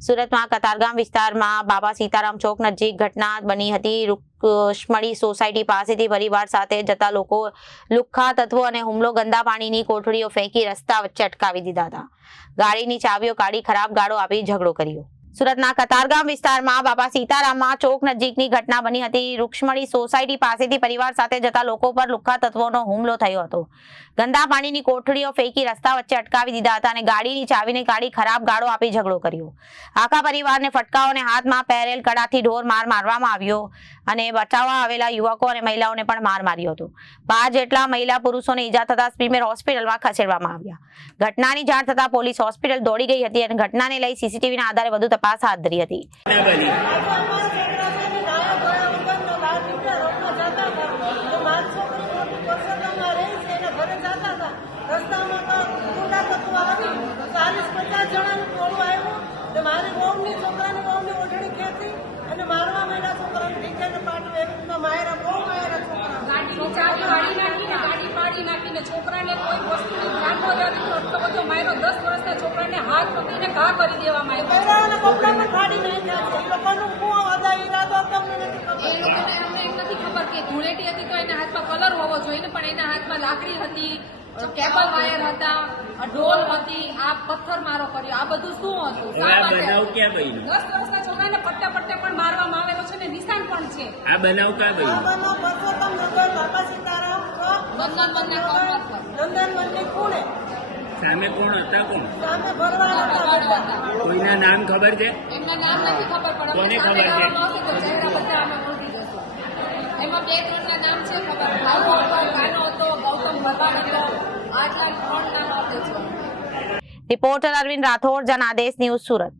સુરતમાં કતારગામ વિસ્તારમાં બાબા સીતારામ ચોક નજીક ઘટના બની હતી। રૂક્ષ્મણી સોસાયટી પાસેથી પરિવાર સાથે જતા લોકો લુખ્ખા તત્વો અને હુમલો ગંદા પાણીની કોથળીઓ ફેંકી રસ્તા વચ્ચે અટકાવી દીધા હતા। ગાડીની ચાવીઓ કાઢી ખરાબ ગાળો આપી ઝઘડો કર્યો। સુરતના કતારગામ વિસ્તારમાં બાબા સીતારામ ચોક નજીકની ઘટના બની હતી। રૂક્ષ્મણી સોસાયટી પાસેથી પરિવાર સાથે જતા લોકો પર લુખ્ખા તત્વોનો હુમલો થયો હતો। ગંદા પાણીની કોથળીઓ ફેંકી રસ્તા વચ્ચે અટકાવી દીધા હતા અને ગાડીની ચાવીને કાઢી ખરાબ ગાળો આપી ઝઘડો કર્યો। આખા પરિવારને ફટકાઓ અને હાથમાં પહેરેલ કડાથી ઢોર માર મારવામાં આવ્યો અને બચાવવા આવેલા યુવકો અને મહિલાઓને પણ માર માર્યો હતો। 5 જેટલા મહિલા પુરુષોને ઈજા થતા સ્પીમેર હોસ્પિટલમાં ખસેડવામાં આવ્યા। ઘટનાની જાણ થતા પોલીસ હોસ્પિટલ દોડી ગઈ હતી અને ઘટનાને લઈ સીસીટીવીના આધારે વધુ તપાસ હાથ ધરી હતી। છોકરાને કોઈ વસ્તુની ધ્યાન ન દેવાથી એટલો બધો માર્યો। 10 વર્ષના છોકરાને હાથ પકડીને ઘા કરી દેવામાં આવ્યો। એ લોકોને અમને એમ નથી ખબર કે ધૂળેટી હતી તો એના હાથમાં કલર હોવો જોઈએ ને, પણ એના હાથમાં લાકડી હતી, કેબલ વાયર હતા, ઢોલ હતી, આ પથ્થર મારો કર્યો। આ બધું શું હતું? 10 વર્ષના છોકરાને પટ્ટા પટ્ટા પણ મારવામાં આવેલો છે ને નિશાન પણ છે। આ બનાવ ક્યાં બન્યો? સામે કોણ હતા? કોઈના નામ ખબર છે? એમના નામ નથી ખબર, પણ કોને ખબર છે? ચહેરા બધા અમે ઓળખી જશું। એમાં 2-3 ના નામ છે ખબર, ભાવો હતો, કાનો હતો, ગૌતમ ભગવાન હતો, આટલા 3 નામ આપે છે। Reporter Arvind Rathod, Janadesh news, Surat.